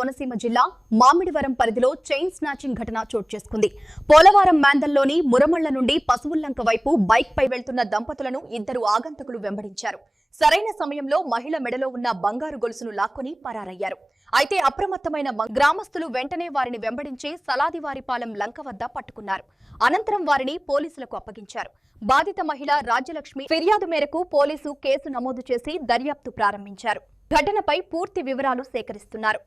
కోనసీమ జిల్లా మామిడివరం పరిధిలో chain snatching ఘటన చోటు చేసుకుంది. పోలవరం మ్యాందల్లోని మురమళ్ల నుండి పశువుల్లంక వైపు బైక్ పై వెళ్తున్న దంపతులను ఇద్దరు ఆగంతకులు వెంబడించారు. సరైన సమయంలో మహిళ మెడలో ఉన్న బంగారు గొలుసును లాక్కొని పరారయ్యారు. అయితే అప్రమత్తమైన గ్రామస్తులు వెంటనే వారిని వెంబడించి సలాదివారిపాలెం లంక వద్ద పట్టుకున్నారు. అనంతరం వారిని పోలీసులకు అప్పగించారు. బాధిత మహిళ రాజ్యలక్ష్మి ఫిర్యాదు మేరకు పోలీసు కేసు నమోదు చేసి దర్యాప్తు ప్రారంభించారు. ఘటనపై పూర్తి వివరాలు సేకరిస్తున్నారు.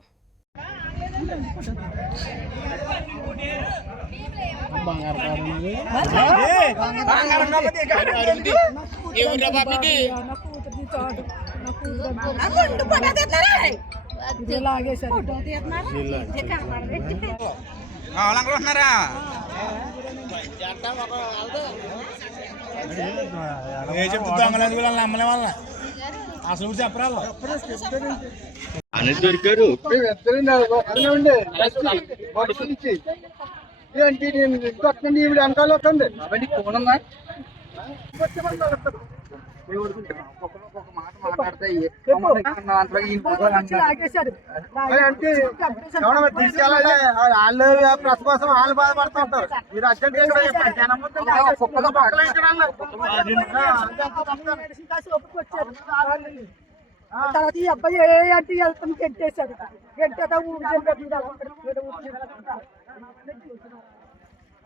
అసలు చెప్పరాలు అని దొరికారు. వెనకాల వస్తుంది వాళ్ళు ప్రెస్ కోసం వాళ్ళు బాధపడుతుంటారు. మీరు అర్జెంట్ తర్వాత ఈ అబ్బాయి ఏ అంటే వెళ్తాం గెట్టేశాడు. గెట్టేదా ఊరి